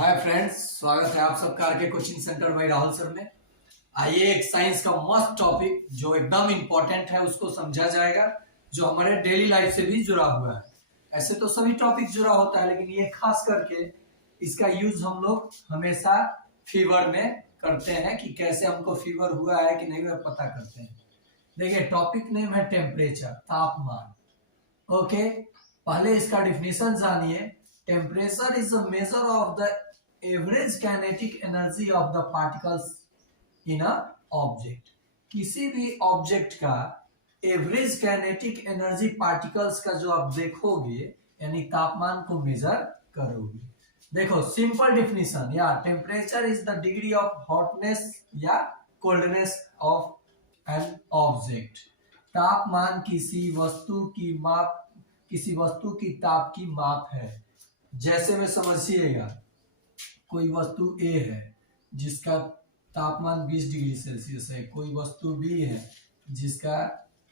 Hi friends, स्वागत है आप सबका RK coaching centre by Rahul sir में। आइए एक साइंस का मस्त टॉपिक जो एकदम इम्पोर्टेंट है उसको समझा जाएगा, जो हमारे डेली लाइफ से भी जुड़ा हुआ है। ऐसे तो सभी टॉपिक जुड़ा होता है, लेकिन ये खास करके इसका यूज हम लोग हमेशा फीवर में करते हैं कि कैसे हमको फीवर हुआ है कि नहीं, वह पता करते हैं। देखिए, टॉपिक नेम है टेम्परेचर, तापमान। ओके, पहले इसका डिफिनेशन जानिए। Temperature is the measure of the average kinetic energy of the particles in a object. किसी भी ऑब्जेक्ट का एवरेज काइनेटिक एनर्जी पार्टिकल्स का जो आप देखोगे, यानी तापमान को मेजर करोगे। देखो, सिंपल डिफिनेशन, या temperature is the degree of hotness या कोल्डनेस ऑफ एन ऑब्जेक्ट। तापमान किसी वस्तु की ताप की माप है। जैसे में समझिएगा, कोई वस्तु A है जिसका तापमान 20 डिग्री सेल्सियस है, कोई वस्तु B है जिसका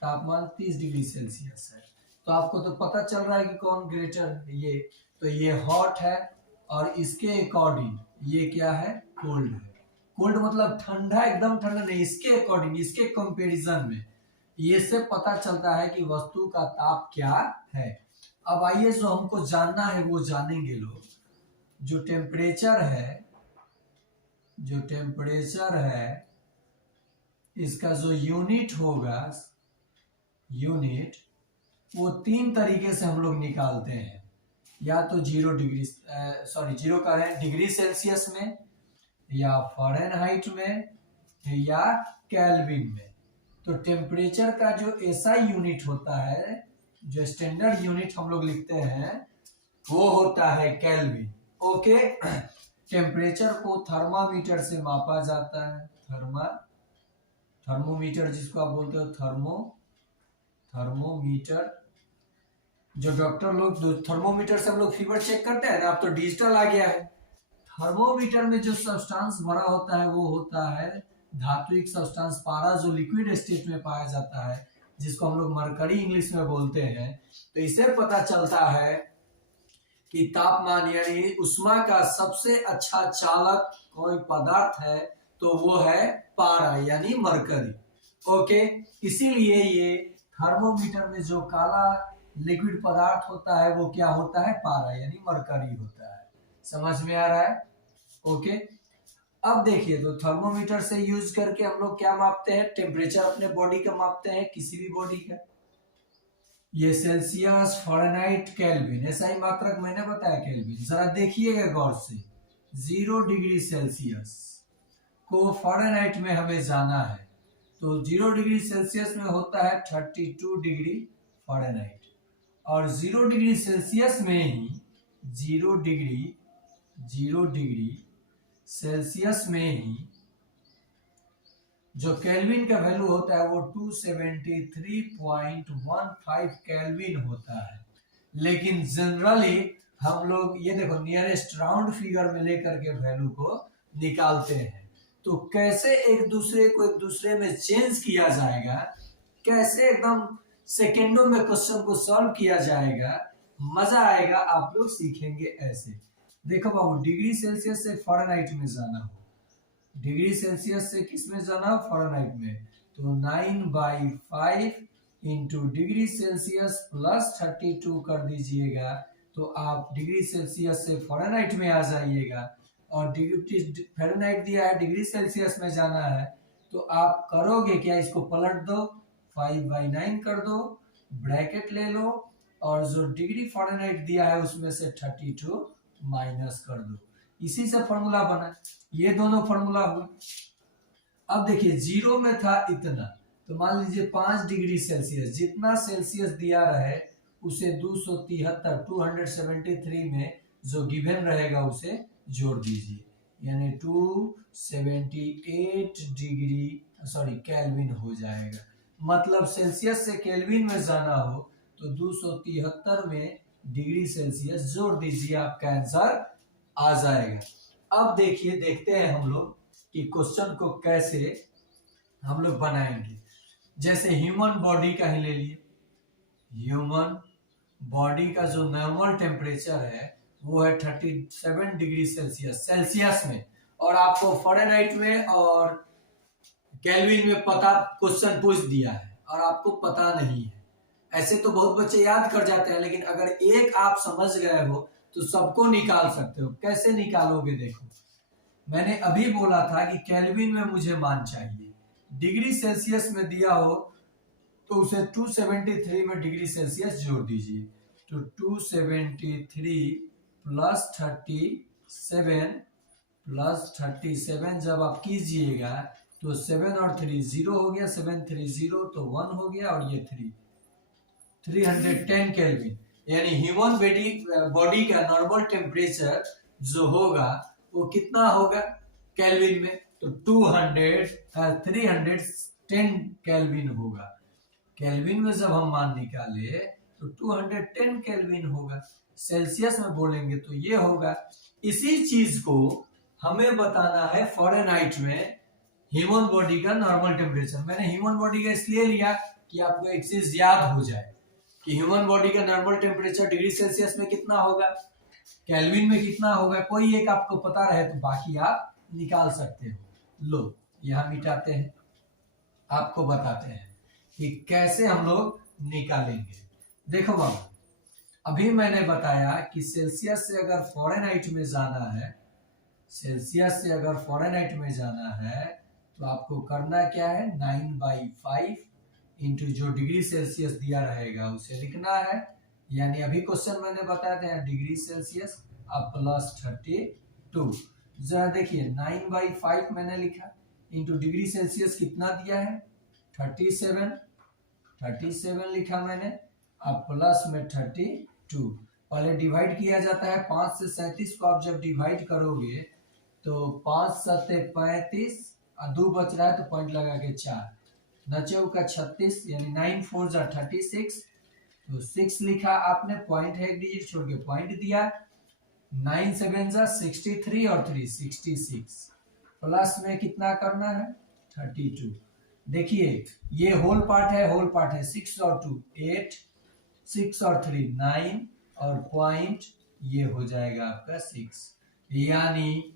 तापमान 30 डिग्री सेल्सियस है। तो आपको तो पता चल रहा है कि कौन ग्रेटर है। ये हॉट है, और इसके अकॉर्डिंग ये क्या है, कोल्ड है। कोल्ड मतलब ठंडा, एकदम ठंडा नहीं, इसके अकॉर्डिंग, इसके कंपैरिजन में ये से पता चलता है कि वस्तु का ताप क्या है। अब आइए, जो हमको जानना है वो जानेंगे लोग। जो टेम्परेचर है इसका जो यूनिट होगा, यूनिट वो 3 तरीके से हम लोग निकालते हैं। या तो जीरो का है डिग्री सेल्सियस में, या फ़ारेनहाइट में, या केल्विन में। तो टेम्परेचर का जो एसआई यूनिट होता है, जो स्टैंडर्ड यूनिट हम लोग लिखते हैं, वो होता है केल्विन। ओके, टेम्परेचर को थर्मामीटर से मापा जाता है। थर्मोमीटर जिसको आप बोलते हो, थर्मोमीटर। जो डॉक्टर लोग थर्मोमीटर से हम लोग फीवर चेक करते हैं ना, अब तो डिजिटल आ गया है। थर्मोमीटर में जो सब्सटेंस भरा होता है वो होता है धात्विक सब्सटेंस, पारा, जो लिक्विड स्टेट में पाया जाता है, जिसको हम लोग मरकरी इंग्लिश में बोलते हैं। तो इससे पता चलता है कि तापमान यानी उष्मा का सबसे अच्छा चालक कोई पदार्थ है, तो वो है पारा यानी मरकरी। ओके, इसीलिए ये थर्मोमीटर में जो काला लिक्विड पदार्थ होता है वो क्या होता है, पारा यानी मरकरी होता है। समझ में आ रहा है? ओके, अब देखिए, तो थर्मोमीटर से यूज करके हम लोग क्या मापते हैं, टेम्परेचर अपने बॉडी का मापते हैं, किसी भी बॉडी का। ये सेल्सियस, फ़ारेनहाइट, केल्विन, ऐसा ही मात्रक मैंने बताया केल्विन। जरा देखिएगा गौर से, 0 डिग्री सेल्सियस को फ़ारेनहाइट में हमें जाना है, तो 0 डिग्री सेल्सियस में होता है 32 डिग्री फ़ारेनहाइट, और 0 डिग्री सेल्सियस में ही 0 डिग्री सेल्सियस में ही जो केल्विन का वैल्यू होता है वो 273.15 केल्विन होता है। लेकिन जनरली हम लोग ये देखो, नियरेस्ट राउंड फिगर में लेकर के वैल्यू को निकालते हैं। तो कैसे एक दूसरे में चेंज किया जाएगा, कैसे एकदम सेकेंडों में क्वेश्चन को सॉल्व किया जाएगा, मजा आएगा, आप लोग सीखेंगे ऐसे। देखो बाबू, डिग्री सेल्सियस से फ़ारेनहाइट में जाना हो, डिग्री सेल्सियस से किस में जाना, फ़ारेनहाइट में, तो 9/5 इंटू डिग्री सेल्सियस प्लस 32 कर दीजिएगा, तो आप डिग्री सेल्सियस से फ़ारेनहाइट में आ जाइएगा। और डिग्री फ़ारेनहाइट दिया है, डिग्री सेल्सियस में जाना है, तो आप करोगे क्या, इसको पलट दो, 5/9 कर दो, ब्रैकेट ले लो, और जो डिग्री फ़ारेनहाइट दिया है उसमें से 32 माइनस कर दो। इसी से फॉर्मूला बना, ये दोनों फॉर्मूला हुए। अब देखिए, 0 में था इतना, तो मान लीजिए 5 डिग्री सेल्सियस, जितना सेल्सियस दिया रहे उसे 273 में जो गिवन रहेगा उसे जोड़ दीजिए, यानी 278 केल्विन हो जाएगा। मतलब सेल्सियस से केल्विन में जाना हो तो 273 में डिग्री सेल्सियस जोड़ दीजिए, आपका आंसर आ जाएगा। अब देखते हैं हम लोग कि क्वेश्चन को कैसे हम लोग बनाएंगे। जैसे ह्यूमन बॉडी का ही ले लिए, ह्यूमन बॉडी का जो नॉर्मल टेम्परेचर है वो है 37 डिग्री सेल्सियस सेल्सियस में, और आपको फ़ारेनहाइट में और केल्विन में पता क्वेश्चन पूछ दिया है और आपको पता नहीं है। ऐसे तो बहुत बच्चे याद कर जाते हैं, लेकिन अगर एक आप समझ गए हो तो सबको निकाल सकते हो। कैसे निकालोगे देखो, मैंने अभी बोला था कि केल्विन में मुझे मान चाहिए, डिग्री सेल्सियस में दिया हो तो उसे 273 में डिग्री सेल्सियस जोड़ दीजिए। तो 273 प्लस 37 जब आप कीजिएगा तो 7 और 3 0 हो गया, 7 3 0 तो 1 हो गया, और ये 310 केल्विन, यानी ह्यूमन बॉडी का नॉर्मल टेम्परेचर जो होगा वो कितना होगा केल्विन में, तो 310 केल्विन होगा। केल्विन में जब हम मान निकाले तो 210 केल्विन होगा। सेल्सियस में बोलेंगे तो ये होगा। इसी चीज को हमें बताना है फ़ारेनहाइट में ह्यूमन बॉडी का नॉर्मल टेम्परेचर। मैंने ह्यूमन बॉडी का इसलिए लिया कि आपको एक चीज याद हो जाए कि ह्यूमन बॉडी का नॉर्मल टेम्परेचर डिग्री सेल्सियस में कितना होगा, केल्विन में कितना होगा। कोई एक आपको पता रहे तो बाकी आप निकाल सकते हो। लो यहां मिटाते हैं, आपको बताते हैं कि कैसे हम लोग निकालेंगे। देखो बाबू, अभी मैंने बताया कि सेल्सियस से अगर फ़ारेनहाइट में जाना है, सेल्सियस से अगर फ़ारेनहाइट में जाना है तो आपको करना क्या है, 9/5 इंटू जो डिग्री सेल्सियस दिया रहेगा उसे लिखना है। यानी अभी क्वेश्चन मैंने बताया था डिग्री सेल्सियस अब प्लस 32। जरा देखिए 9/5 मैंने लिखा इंटू डिग्री सेल्सियस कितना दिया है 37 लिखा मैंने, अब प्लस में 32। पहले डिवाइड किया जाता है 5 से 37 को आप जब डिवाइड करोगे तो 5 सत्ते 35 और 2 बच रहा है तो पॉइंट लगा के 4 9 का 36, यानी 9 4 जा 36, तो 6 लिखा आपने, पॉइंट है एक डिजिट छोड़ के पॉइंट दिया, 9 7 जा 63 और 3 66, प्लस में कितना करना है 32। देखिए ये होल पार्ट है 6 और 2 8, 6 और 3 9 और पॉइंट ये हो जाएगा आपका 6। यानी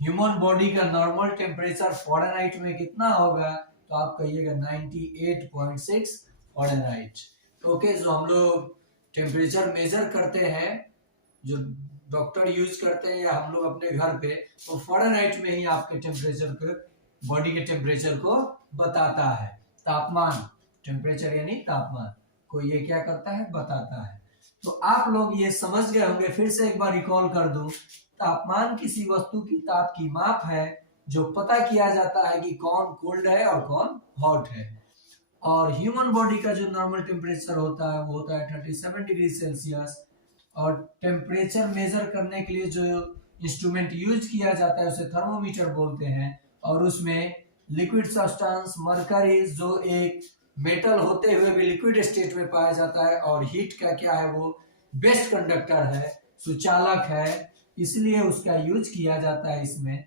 ह्यूमन बॉडी का नॉर्मल टेम्परेचर फ़ारेनहाइट में कितना होगा, तो आप कहिएगा 98.6 फ़ारेनहाइट। ओके, जो हम लोग टेम्परेचर मेजर करते हैं, जो डॉक्टर यूज करते हैं या हम लोग अपने घर पे, तो फ़ारेनहाइट में ही आपके टेम्परेचर को, बॉडी के टेम्परेचर को बताता है। तापमान, टेम्परेचर यानी तापमान को ये क्या करता है, बताता है। तो आप लोग ये समझ गए होंगे, फिर से एक बार रिकॉल कर दूं। तापमान किसी वस्तु की ताप की माप है जो पता किया जाता है कि कौन कोल्ड है और कौन हॉट है। और ह्यूमन बॉडी का जो नॉर्मल टेम्परेचर होता है वो होता है 37 डिग्री सेल्सियस। और टेम्परेचर मेजर करने के लिए जो इंस्ट्रूमेंट यूज किया जाता है उसे थर्मोमीटर बोलते हैं। और उसमें लिक्विड सब्सटेंस मरकरी, जो एक मेटल होते हुए भी लिक्विड स्टेट में पाया जाता है, और हीट का क्या है, वो बेस्ट कंडक्टर है, सुचालक है, इसलिए उसका यूज किया जाता है। इसमें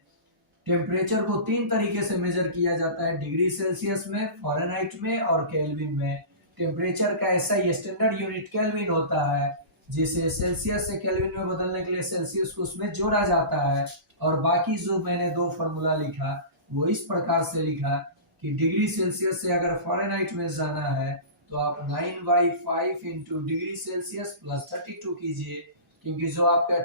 टेम्परेचर को 3 तरीके से मेजर किया जाता है, डिग्री सेल्सियस में, फ़ारेनहाइट में और केल्विन में। टेम्परेचर का ऐसा ही स्टैंडर्ड यूनिट केल्विन होता है, जिसे सेल्सियस से केल्विन में बदलने के लिए सेल्सियस को उसमें जोड़ा जाता है। और बाकी जो मैंने 2 फॉर्मूला लिखा वो इस प्रकार से लिखा कि डिग्री सेल्सियस से अगर फ़ारेनहाइट में जाना है तो आप 9/5 इंटू डिग्री सेल्सियस प्लस 32 कीजिए, क्योंकि जो आपका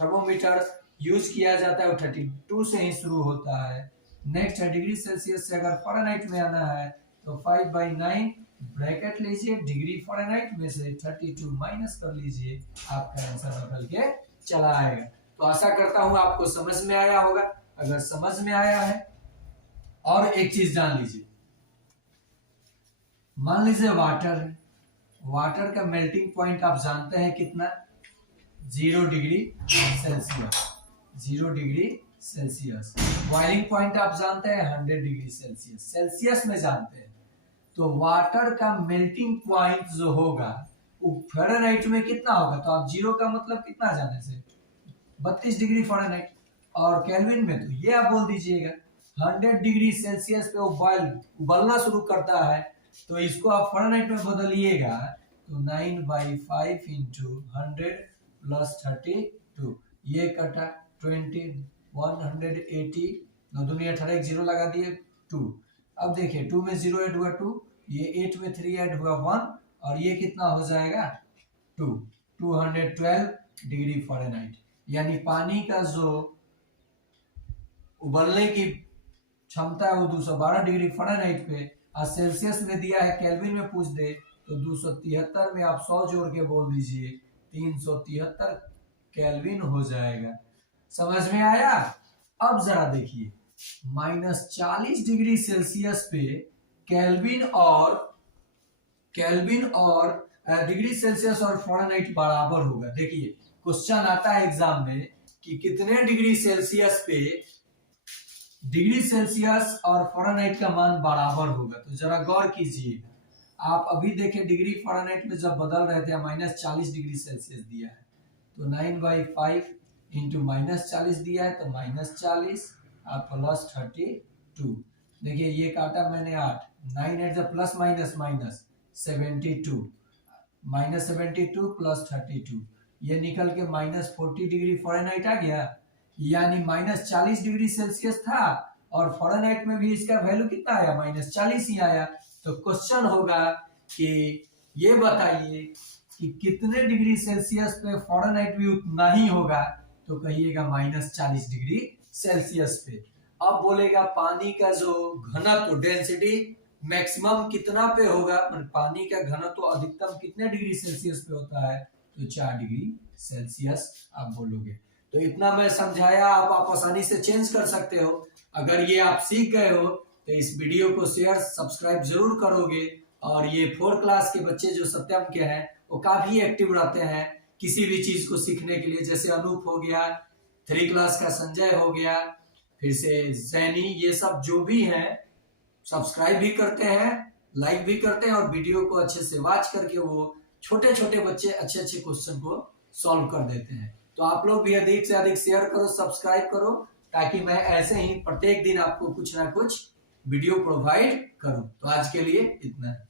थर्मोमीटर यूज किया जाता है वो 32 से ही शुरू होता है। नेक्स्ट है डिग्री सेल्सियस से अगर फ़ारेनहाइट में आना है तो 5/9 ब्रैकेट लीजिए, डिग्री फ़ारेनहाइट में से 32 माइनस कर लीजिए, आपका आंसर निकल के चला आएगा। तो आशा करता हूं आपको समझ में आया होगा। अगर समझ में आया है, और एक चीज जान लीजिए, मान लीजिए वाटर है, वाटर का मेल्टिंग पॉइंट आप जानते हैं कितना, 0 degree Celsius, 0 degree Celsius. Boiling point आप जानते हैं 100 डिग्री सेल्सियस, सेल्सियस में जानते हैं। तो वाटर का मेल्टिंग पॉइंट जो होगा वो फ़ारेनहाइट में कितना होगा, तो आप 0 का मतलब कितना जाने से 32 डिग्री फ़ारेनहाइट, और केल्विन में तो ये आप बोल दीजिएगा 100 डिग्री सेल्सियस पे वो उबलना शुरू करता है, तो इसको आप फ़ारेनहाइट में बदलिएगा तो 9/5 इंटू 100 प्लस 32, 2, ये कटा 20, 180, 9 दूनी 18, एक जीरो लगा दिए 2। अब देखिए 2 में 0 ऐड हुआ 2, ये 8 में 3 ऐड हुआ 1, और ये कितना हो जाएगा 2, 212 डिग्री फ़ारेनहाइट। यानी पानी का जो उबलने की क्षमता है वो 212 डिग्री फ़ारेनहाइट पे, और सेल्सियस में दिया है, केल्विन में पूछ दे तो 273 में आप 100 जोड़ के बोल दीजिए 373 केल्विन हो जाएगा। समझ में आया? अब जरा देखिए -40 डिग्री सेल्सियस पे केल्विन और डिग्री सेल्सियस और फ़ारेनहाइट बराबर होगा। देखिए क्वेश्चन आता है एग्जाम में कि कितने डिग्री सेल्सियस पे डिग्री सेल्सियस और फ़ारेनहाइट का मान बराबर होगा। तो जरा गौर कीजिए, आप अभी देखें डिग्री फ़ारेनहाइट में जब बदल रहे थे -40 डिग्री सेल्सियस दिया है, तो 9/5 इंटू -40 दिया है तो -40 और प्लस 32। देखिए ये काटा मैंने 8, 9 at the plus minus minus 72, -72 plus 32, ये निकल के -40 डिग्री फ़ारेनहाइट आ गया। यानी -40 डिग्री सेल्सियस था और फ़ारेनहाइट में भी इसका वैल्यू कितना आया, -40 ही आया। तो क्वेश्चन होगा कि ये बताइए कि कितने डिग्री सेल्सियस पे फ़ारेनहाइट भी उतना ही होगा, तो कहिएगा -40 डिग्री सेल्सियस पे। अब बोलेगा पानी का जो घनत्व डेंसिटी मैक्सिमम कितना पे होगा, पानी का घनत्व अधिकतम कितने डिग्री सेल्सियस पे होता है, तो 4 डिग्री सेल्सियस आप बोलोगे। तो इतना मैं समझाया, आप आसानी से चेंज कर सकते हो। अगर ये आप सीख गए हो तो इस वीडियो को शेयर सब्सक्राइब जरूर करोगे। और ये 4th क्लास के बच्चे जो सत्यम के हैं वो काफी एक्टिव रहते हैं किसी भी चीज को सीखने के लिए, जैसे अनूप हो गया, 3 क्लास का संजय हो गया, फिर से सैनी, ये सब जो भी हैं सब्सक्राइब भी करते हैं, लाइक भी करते हैं, और वीडियो को अच्छे से वॉच करके वो छोटे छोटे बच्चे अच्छे अच्छे क्वेश्चन को सॉल्व कर देते हैं। तो आप लोग भी अधिक से अधिक शेयर करो, सब्सक्राइब करो, ताकि मैं ऐसे ही प्रत्येक दिन आपको कुछ ना कुछ वीडियो प्रोवाइड करूं। तो आज के लिए इतना है।